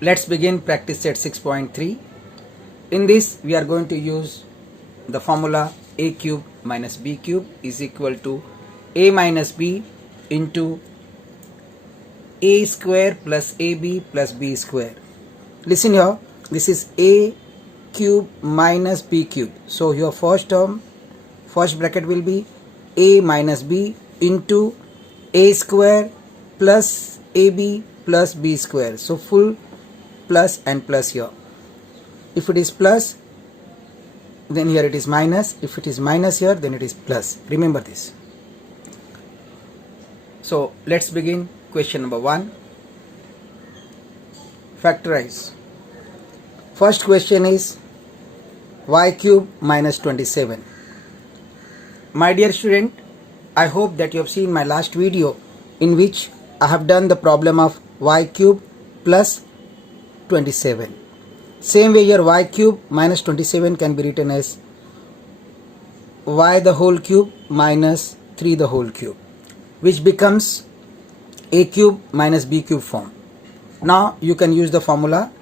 Let's begin practice set 6.3. In this we are going to use the formula a cube minus b cube is equal to a minus b into a square plus ab plus b square. Listen here, this is a cube minus b cube. So your first bracket will be a minus b into a square plus ab plus b square. So full plus and plus here. If it is plus, then here it is minus. If it is minus here, then it is plus. Remember this. So let's begin question number 1. Factorize. First question is y cube minus 27. My dear student, I hope that you have seen my last video in which I have done the problem of y cube plus 27. Same way here y cube minus 27 can be written as y the whole cube minus 3 the whole cube, which becomes a cube minus b cube form. Now you can use the formula.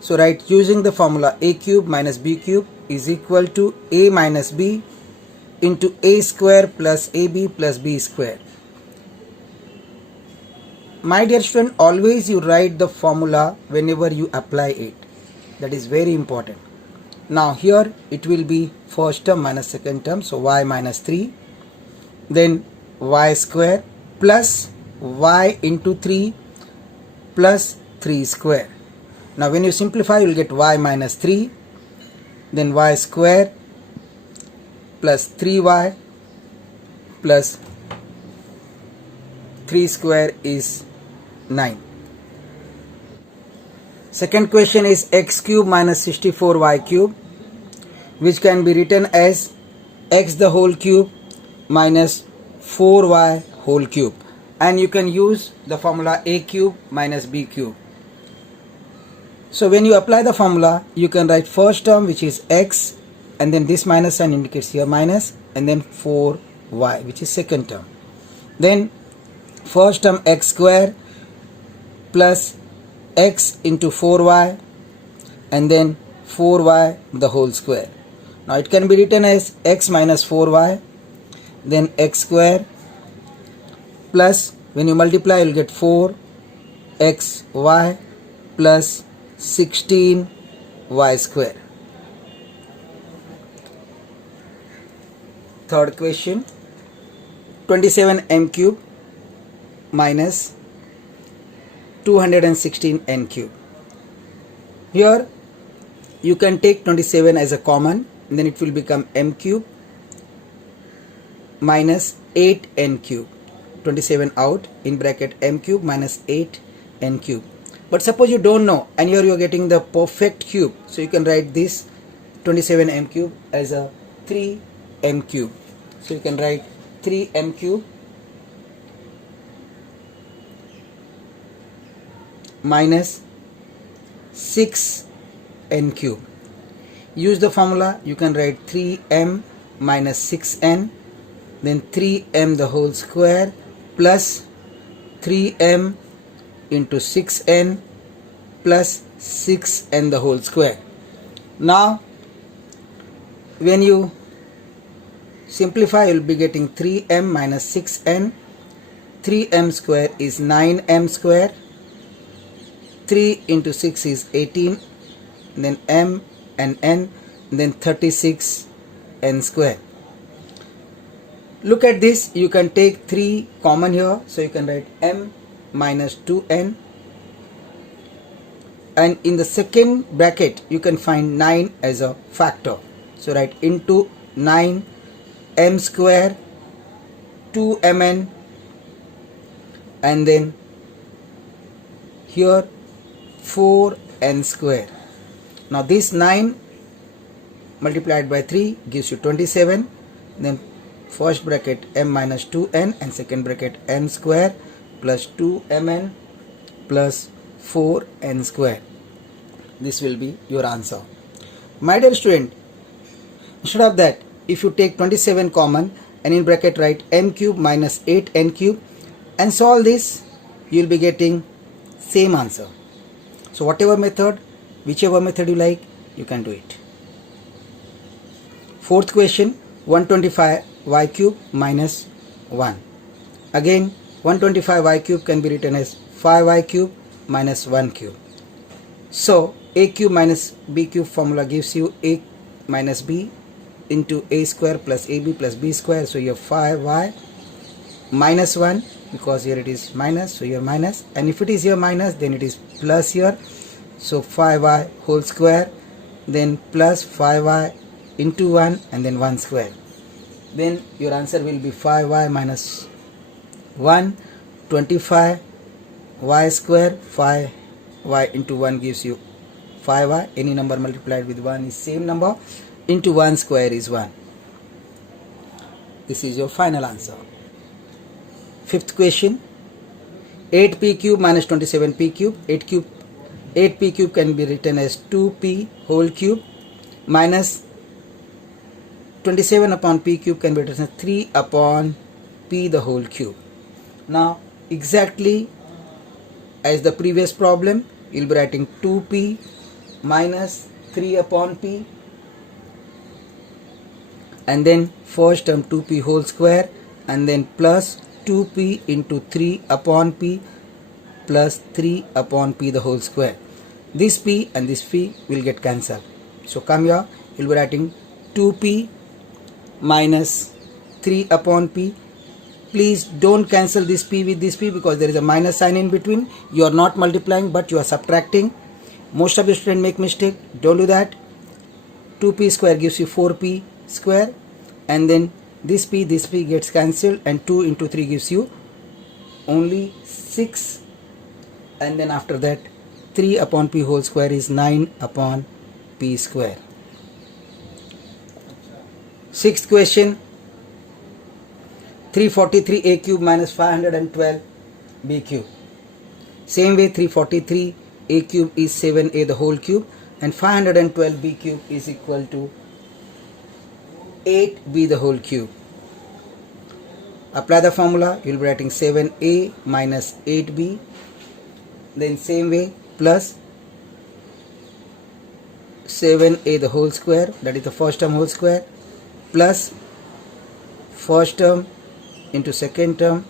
So write using the formula a cube minus b cube is equal to a minus b into a square plus ab plus b square. My dear student, always you write the formula whenever you apply it. That is very important. Now here it will be first term minus second term, so y minus 3, then y square plus y into 3 plus 3 square. Now when you simplify, you will get y minus 3, then y square plus 3y plus 3 square is 9. Second question is x cube minus 64y cube, which can be written as x the whole cube minus 4y whole cube, and you can use the formula a cube minus b cube. So when you apply the formula, you can write first term, which is x, and then this minus sign indicates here minus, and then 4y, which is second term. Then first term x square plus x into 4y, and then 4y the whole square. Now it can be written as x minus 4y, then x square plus, when you multiply you will get 4xy plus 16y square. Third question, 27m cube minus 216n cube. Here you can take 27 as a common, and then it will become m cube minus 8n cube. 27 out, in bracket m cube minus 8n cube. But suppose you don't know, and here you are getting the perfect cube, so you can write this 27m cube as a 3m cube. So you can write 3m cube minus 6n cube. Use the formula, you can write 3m minus 6n, then 3m the whole square plus 3m into 6n plus 6n the whole square. Now when you simplify, you will be getting 3m minus 6n. 3m square is 9m square. 3 into 6 is 18, then m and n, then 36 n square. Look at this, you can take 3 common here, so you can write m minus 2n, and in the second bracket you can find 9 as a factor, so write into 9 m square 2mn, and then here 4n square. Now this 9 multiplied by 3 gives you 27, then first bracket m minus 2n and second bracket n square plus 2mn plus 4n square. This will be your answer. My dear student, instead of that, if you take 27 common and in bracket write m cube minus 8n cube and solve this, you will be getting same answer. So whatever method, whichever method you like, you can do it. Fourth question, 125y cube minus 1. Again, 125y cube can be written as 5y cube minus 1 cube. So a cube minus b cube formula gives you a minus b into a square plus ab plus b square. So you have 5y minus 1, because here it is minus, so here minus, and if it is here minus, then it is plus here. So 5y whole square, then plus 5y into 1, and then 1 square. Then your answer will be 5y minus 1, 25 y square, 5y into 1 gives you 5y. Any number multiplied with 1 is same number, into 1 square is 1. This is your final answer. Fifth question, 8p cube minus 27p cube. 8p cube can be written as 2p whole cube minus 27 upon p cube can be written as 3 upon p the whole cube. Now exactly as the previous problem, you will be writing 2p minus 3 upon p, and then first term 2p whole square, and then plus 2p into 3 upon p plus 3 upon p the whole square. This p and this p will get cancelled. So come here, you will be writing 2p minus 3 upon p. Please don't cancel this p with this p, because there is a minus sign in between. You are not multiplying, but you are subtracting. Most of the students make mistake. Don't do that. 2p square gives you 4p square, and then this p gets cancelled, and 2 into 3 gives you only 6, and then after that 3 upon p whole square is 9 upon p square. Sixth question, 343a cube minus 512b cube. Same way, 343a cube is 7a the whole cube, and 512b cube is equal to 8b the whole cube. Apply the formula, you will be writing 7a minus 8b, then same way plus 7a the whole square, that is the first term whole square, plus first term into second term,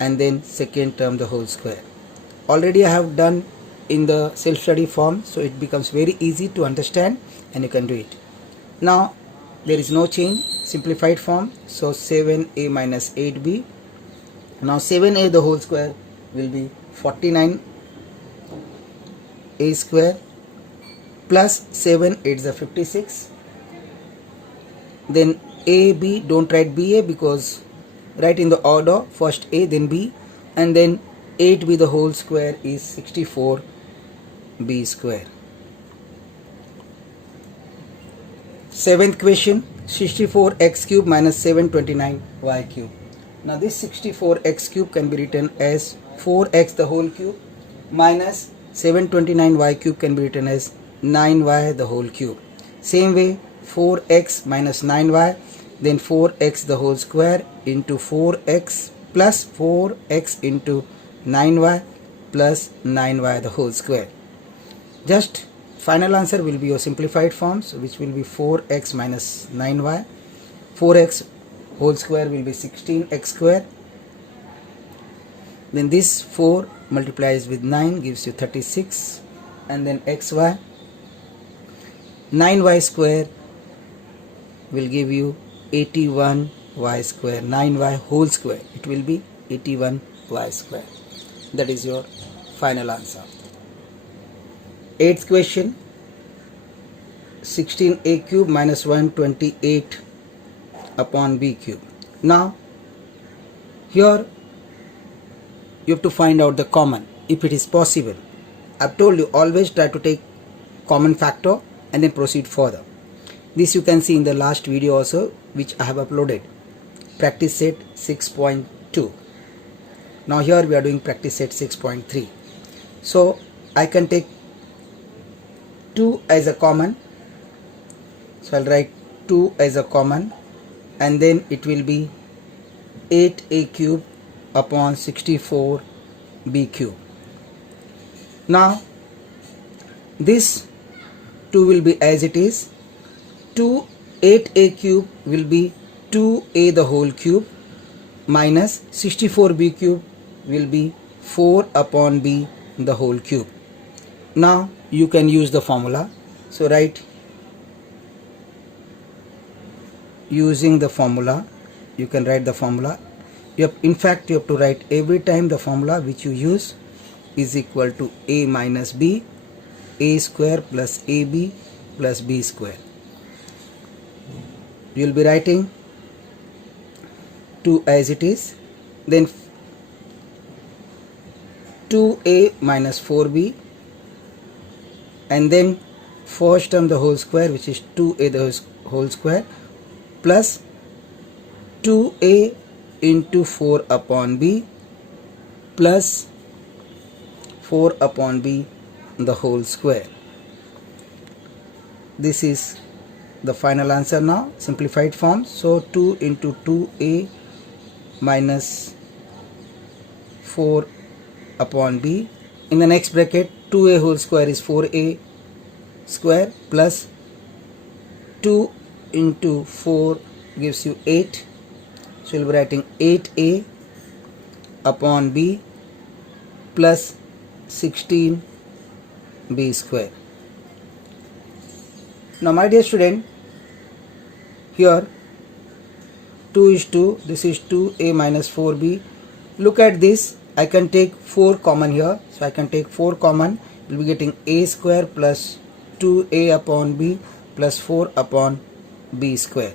and then second term the whole square. Already I have done in the self-study form, so it becomes very easy to understand and you can do it. Now there is no change, simplified form, so 7a minus 8b. Now 7a the whole square will be 49a square plus 7 8 is 56. Then ab, don't write ba because write in the order, first a then b, and then 8b the whole square is 64b square. Seventh question, 64x cube minus 729y cube. Now this 64x cube can be written as 4x the whole cube minus 729y cube can be written as 9y the whole cube. Same way, 4x minus 9y, then 4x the whole square into 4x plus 4x into 9y plus 9y the whole square. Just final answer will be your simplified forms, which will be 4x minus 9y. 4x whole square will be 16x square. Then this 4 multiplies with 9 gives you 36, and then xy. 9y square will give you 81y square. 9y whole square, it will be 81y square. That is your final answer. Eighth question, 16a cube minus 128 upon b cube. Now here you have to find out the common, if it is possible. I've told you, always try to take common factor and then proceed further. This you can see in the last video also, which I have uploaded, practice set 6.2. Now here we are doing practice set 6.3. So I can take 2 as a common, so I'll write 2 as a common, and then it will be 8a cube upon 64b cube. Now this 2 will be as it is. 8a cube will be 2a the whole cube minus 64b cube will be 4 upon b the whole cube. Now you can use the formula. So write, using the formula, you can write the formula. In fact you have to write every time the formula which you use is equal to a minus b, a square plus ab plus b square. You will be writing 2 as it is, then 2a minus 4b, and then first term the whole square, which is 2a the whole square, plus 2a into 4 upon b plus 4 upon b the whole square. This is the final answer now, simplified form. So 2 into 2a minus 4 upon b. In the next bracket, 2a whole square is 4a square plus 2 into 4 gives you 8. So you'll be writing 8a upon b plus 16b square. Now my dear student, here 2 is 2, this is 2a minus 4b. Look at this, I can take 4 common here. So I can take 4 common, we'll be getting a square plus 2a upon b plus 4 upon b square.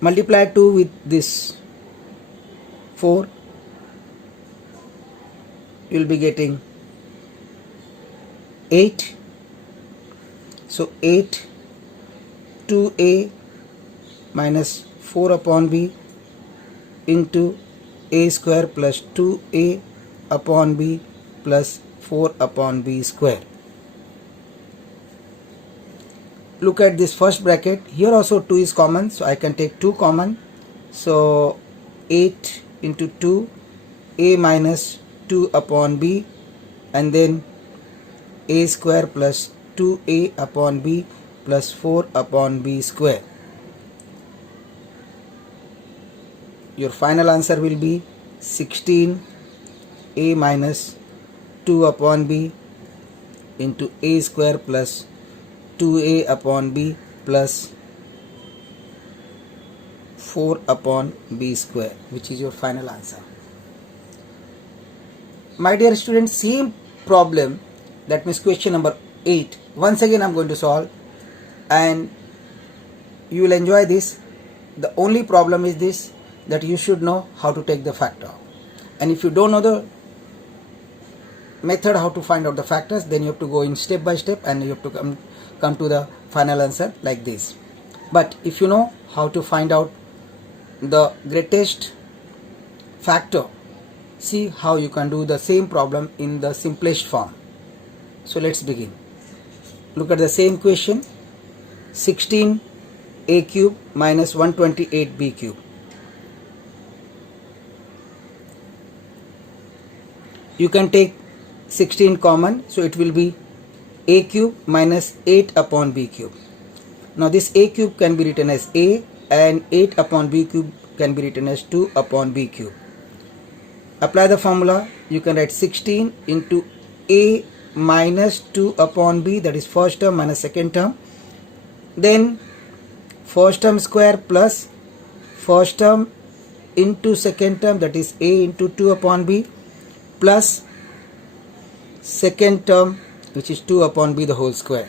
Multiply 2 with this 4, you will be getting 8. So 8 2a minus 4 upon b into a square plus 2a upon b plus 4 upon b square. Look at this first bracket, here also 2 is common, so I can take 2 common. So 8 into 2, a minus 2 upon b, and then a square plus 2a upon b plus 4 upon b square. Your final answer will be 16 a minus 2 upon b into a square plus 2a upon b plus 4 upon b square, which is your final answer. My dear students, same problem, that means question number 8. Once again I am going to solve, and you will enjoy this. The only problem is this, that you should know how to take the factor, and if you don't know the method how to find out the factors, then you have to go in step by step and you have to come to the final answer like this. But if you know how to find out the greatest factor, see how you can do the same problem in the simplest form. So let's begin. Look at the same question, 16a cube minus 128b cube. You can take 16 common, so it will be a cube minus 8 upon b cube. Now this a cube can be written as a, and 8 upon b cube can be written as 2 upon b cube. Apply the formula, you can write 16 into a minus 2 upon b, that is first term minus second term, then first term square plus first term into second term, that is a into 2 upon b, plus second term, which is 2 upon b the whole square.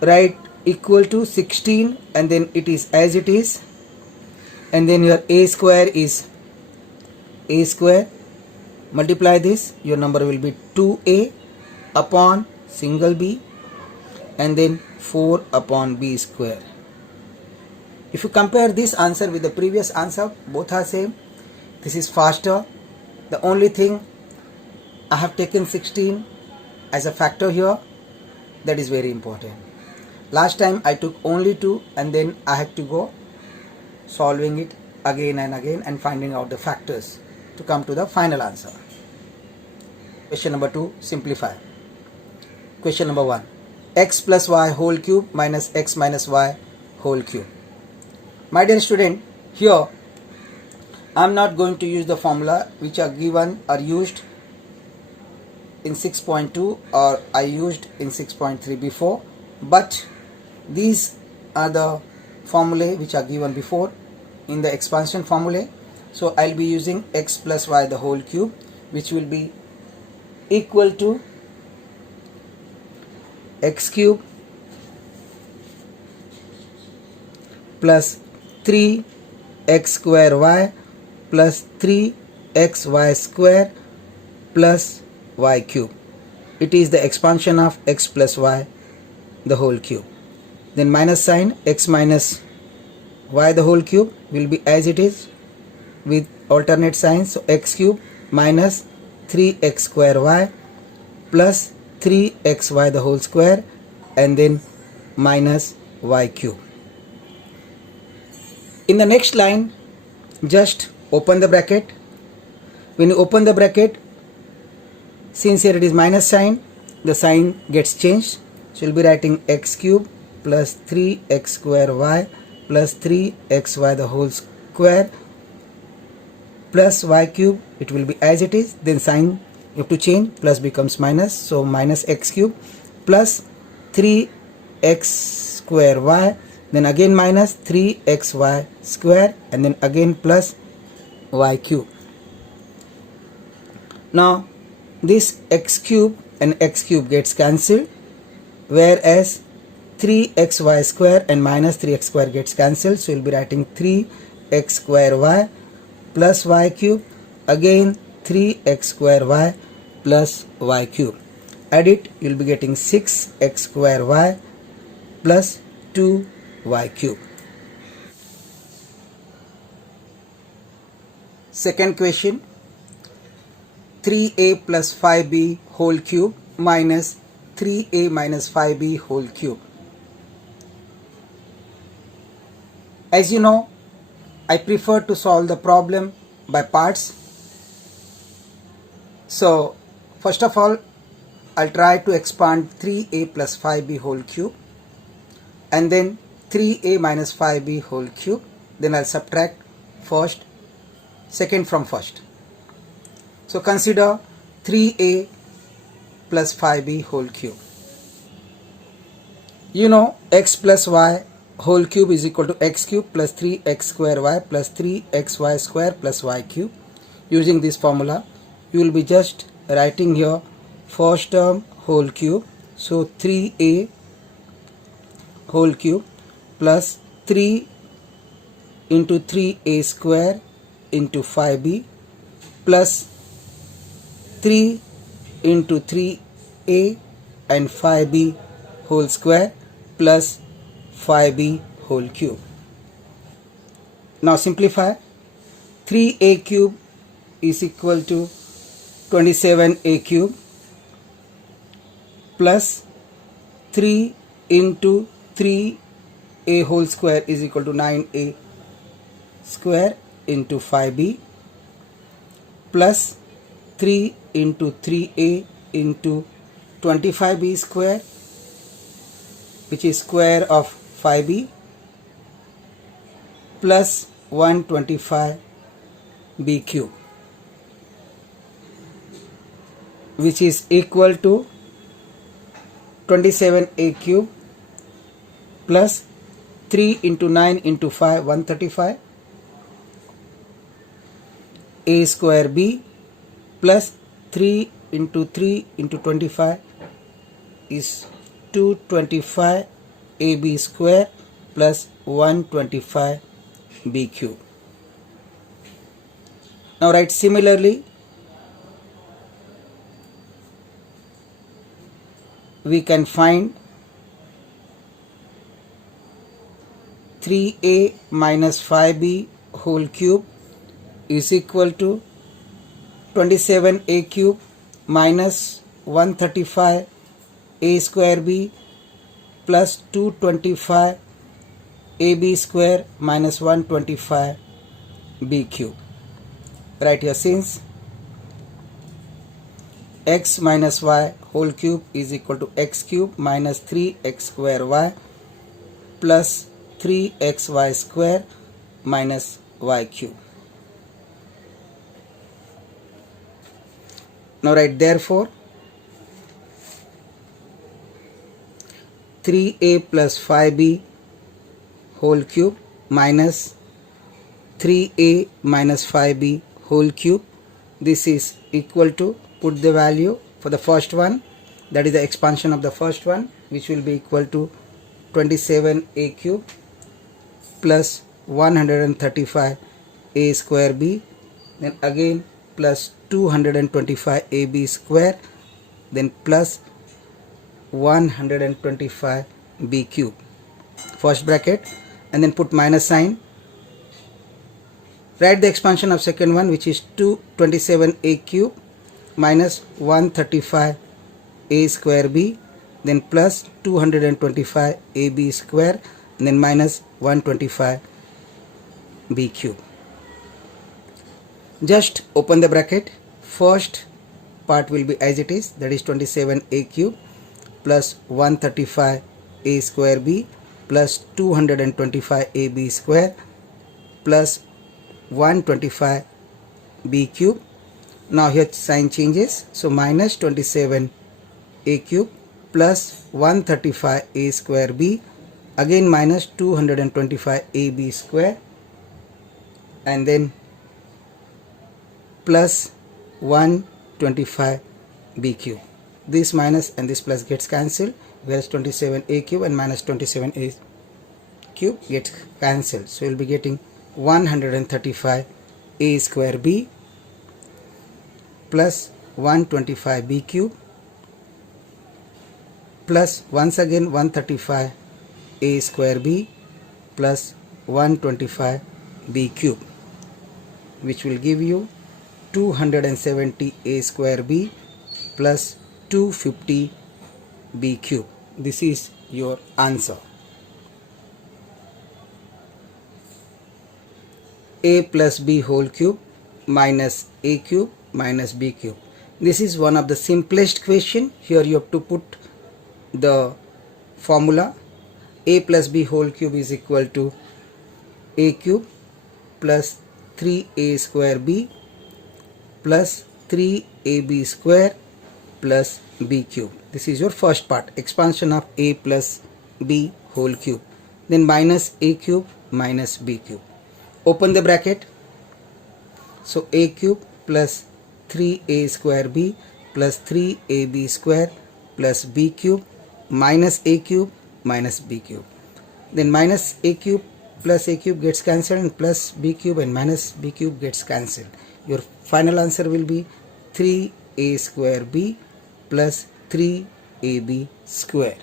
Write equal to 16, and then it is as it is, and then your a square is a square. Multiply this, your number will be 2a upon single b, and then 4 upon b square. If you compare this answer with the previous answer, both are same. This is faster. The only thing, I have taken 16 as a factor here, that is very important. Last time I took only 2, and then I had to go solving it again and again and finding out the factors to come to the final answer. Question number 2, simplify. Question number 1, x plus y whole cube minus x minus y whole cube. My dear student, here I am not going to use the formula which are given or used in 6.2 or I used in 6.3 before, but these are the formulae which are given before in the expansion formulae. So I'll be using x plus y the whole cube, which will be equal to x cube plus 3x square y plus 3xy square plus y cube. It is the expansion of x plus y the whole cube. Then minus sign, x minus y the whole cube will be as it is with alternate signs. So x cube minus 3x square y plus 3xy the whole square and then minus y cube. In the next line, just open the bracket. When you open the bracket, since here it is minus sign, the sign gets changed. So you'll be writing x cube plus 3x square y plus 3xy the whole square plus y cube. It will be as it is. Then sign you have to change, plus becomes minus, so minus x cube plus 3x square y, then again minus 3xy square and then again plus y cube. Now this x cube and x cube gets cancelled, whereas 3xy square and minus 3x square gets cancelled. So you'll be writing 3x square y plus y cube, again 3x square y plus y cube. Add it, you'll be getting 6x square y plus 2y cube. Second question, 3a plus 5b whole cube minus 3a minus 5b whole cube. As you know, I prefer to solve the problem by parts. So first of all, I'll try to expand 3a plus 5b whole cube and then 3a minus 5b whole cube. Then I'll subtract second from first. So consider 3a plus 5b whole cube. You know x plus y whole cube is equal to x cube plus 3x square y plus 3xy square plus y cube. Using this formula, you will be just writing here first term whole cube. So 3a whole cube plus 3 into 3a square into 5b plus 3 into 3a and 5b whole square plus 5b whole cube. Now simplify. 3a cube is equal to 27a cube plus 3 into 3a whole square is equal to 9a square into 5b plus 3 into 3a into 25b square, which is square of 5b plus 125b cube, which is equal to 27a cube plus 3 into 9 into 5, 135, a square b plus 3 into 3 into 25 is 225 ab square plus 125 b cube. Now write similarly, we can find 3a minus 5b whole cube is equal to 27a cube minus 135 a square b plus 225 ab square minus 125 b cube. Right here, since x minus y whole cube is equal to x cube minus 3x square y plus 3xy square minus y cube. Now write therefore 3a plus 5b whole cube minus 3a minus 5b whole cube. This is equal to, put the value for the first one, that is the expansion of the first one, which will be equal to 27a cube plus 135a square b, then again plus 225ab square, then plus 125b cube, first bracket, and then put minus sign. Write the expansion of second one, which is 227a cube minus 135a square b, then plus 225ab square, and then minus 125b cube. Just open the bracket. First part will be as it is, that is 27a cube plus 135a square b plus 225ab square plus 125b cube. Now here sign changes, so minus 27a cube plus 135a square b, again minus 225ab square, and then plus 125b cube. This minus and this plus gets cancelled, whereas 27a cube and minus 27a cube gets cancelled. So you will be getting 135a square b plus 125b cube plus once again 135a square b plus 125b cube, which will give you 270a square b plus 250b cube. This is your answer. A plus b whole cube minus a cube minus b cube. This is one of the simplest question. Here you have to put the formula. A plus b whole cube is equal to a cube plus 3a square b plus 3ab square plus b cube. This is your first part, expansion of a plus b whole cube. Then minus a cube minus b cube. Open the bracket. So a cube plus 3a square b plus 3ab square plus b cube minus a cube minus b cube. Then minus a cube plus a cube gets cancelled, and plus b cube and minus b cube gets cancelled. Your final answer will be 3a square b plus 3ab square.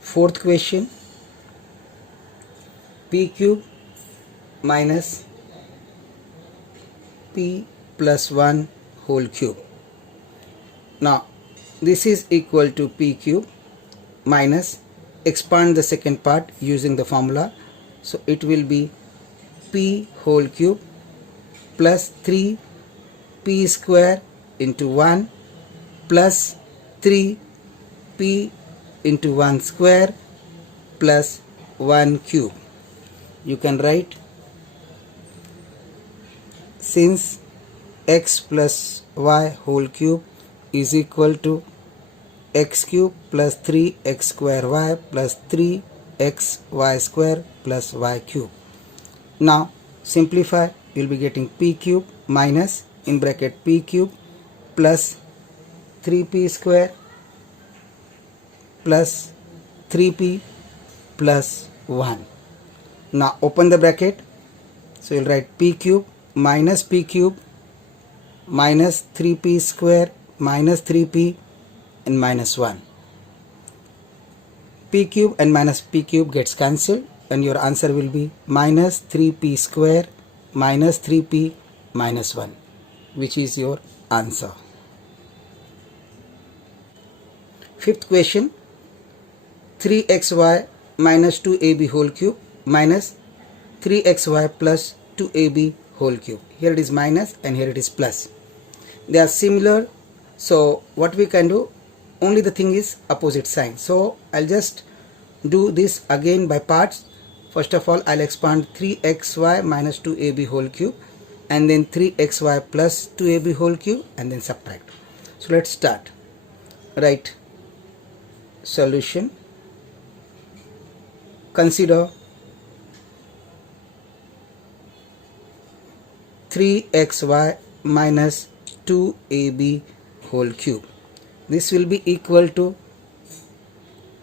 Fourth question, p cube minus p plus 1 whole cube. Now this is equal to p cube minus, expand the second part using the formula, so it will be p whole cube plus 3p square into 1 plus 3p into 1 square plus 1 cube. You can write, since x plus y whole cube is equal to x cube plus 3x square y plus 3xy square plus y cube. Now simplify, you will be getting p cube minus, in bracket p cube plus 3p square plus 3p plus 1. Now open the bracket, so you will write p cube minus p cube minus 3p square minus 3p and minus 1. P cube and minus p cube gets cancelled, and your answer will be minus 3p square minus 3p minus 1, which is your answer. Fifth question, 3xy minus 2ab whole cube minus 3xy plus 2ab whole cube. Here it is minus and here it is plus. They are similar, so what we can do, only the thing is opposite sign. So I'll just do this again by parts. First of all, I'll expand 3xy minus 2ab whole cube and then 3xy plus 2ab whole cube and then subtract. So let's start. Write solution. Consider 3xy minus 2ab whole cube. This will be equal to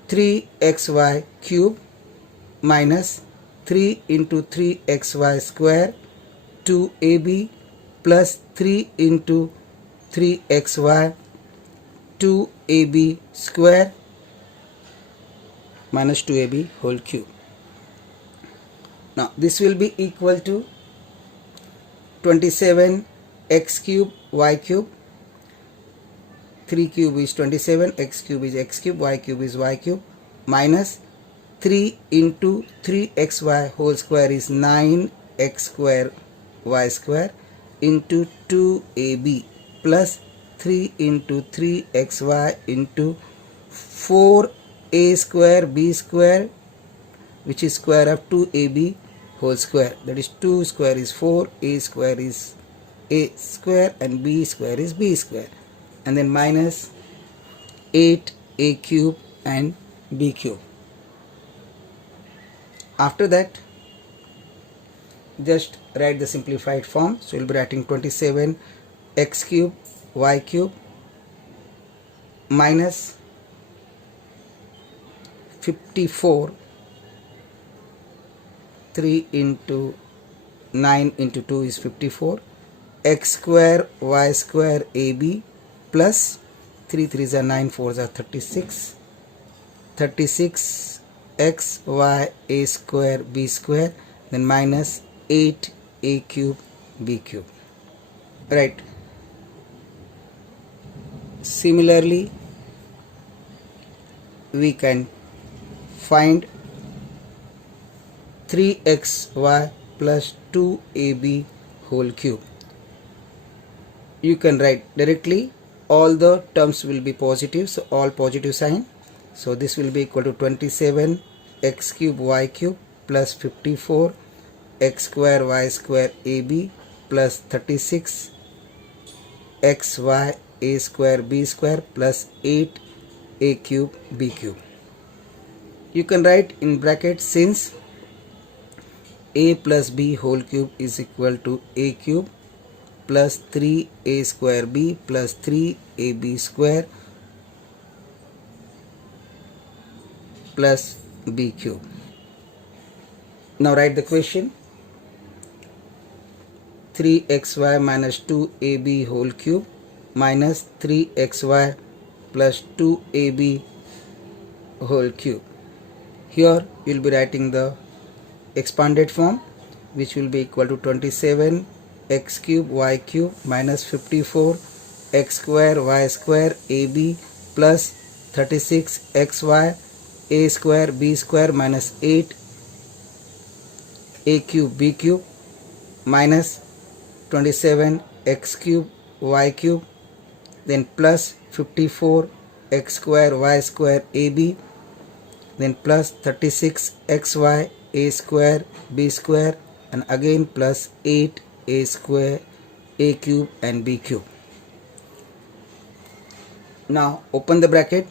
3xy cube minus 3 into 3xy square 2ab plus 3 into 3xy 2ab square minus 2ab whole cube. Now this will be equal to 27 x cube y cube. 3 cube is 27, x cube is x cube, y cube is y cube, minus 3 into 3xy whole square is 9x square y square into 2ab plus 3 into 3xy into 4a square b square, which is square of 2ab whole square, that is 2 square is 4, a square is a square and b square is b square, and then minus 8a cube and b cube. After that, just write the simplified form. So we'll be writing 27 x cube y cube minus 54, 3 into 9 into 2 is 54, x square y square ab plus 3 3s are 9, 4s are 36, 36 x y a square b square, then minus 8 a cube b cube. Right. Similarly, we can find 3xy plus 2ab whole cube. You can write directly, all the terms will be positive, so all positive sign. So this will be equal to 27 x cube y cube plus 54 x square y square ab plus 36 x y a square b square plus 8 a cube b cube. You can write in bracket, since a plus b whole cube is equal to a cube plus 3a square b plus 3ab square plus b cube. Now write the question. 3xy minus 2ab whole cube minus 3xy plus 2ab whole cube. Here you will be writing the expanded form, which will be equal to 27 x cube y cube minus 54 x square y square ab plus 36 xy a square b square minus 8 a cube b cube minus 27 x cube y cube, then plus 54 x square y square ab, then plus 36 xy a square b square, and again plus 8 a square a cube and b cube. Now open the bracket.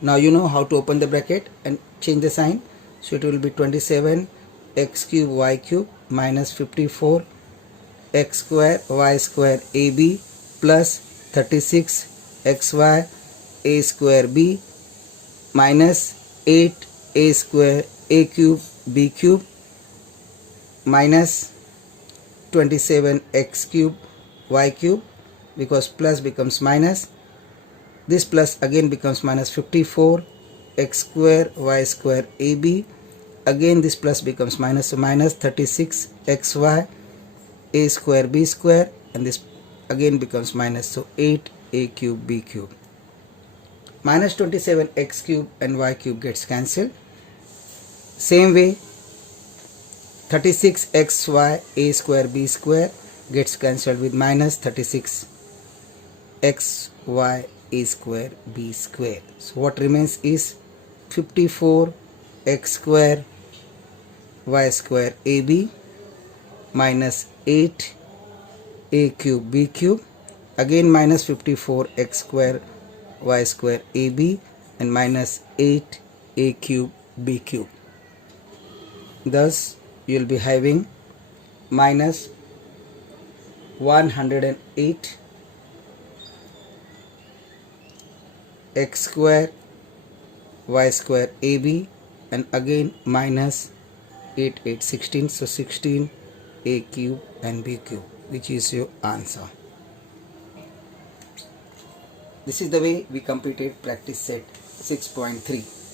Now you know how to open the bracket and change the sign. So it will be 27 x cube y cube minus 54 x square y square ab plus 36 xy a square b minus 8 a square a cube b cube minus 27 x cube y cube, because plus becomes minus, this plus again becomes minus 54 x square y square ab, again this plus becomes minus, so minus 36 xy a square b square, and this again becomes minus, so 8 a cube b cube. Minus 27 x cube and y cube gets cancelled. Same way 36 xy a square b square gets cancelled with minus 36 x y a square b square. So what remains is 54 x square y square ab minus 8 a cube b cube, again minus 54 x square y square ab and minus 8 a cube b cube. Thus you will be having minus 108 x square y square ab and again minus 8 16, so 16 a cube and b cube, which is your answer. This is the way we completed practice set 6.3.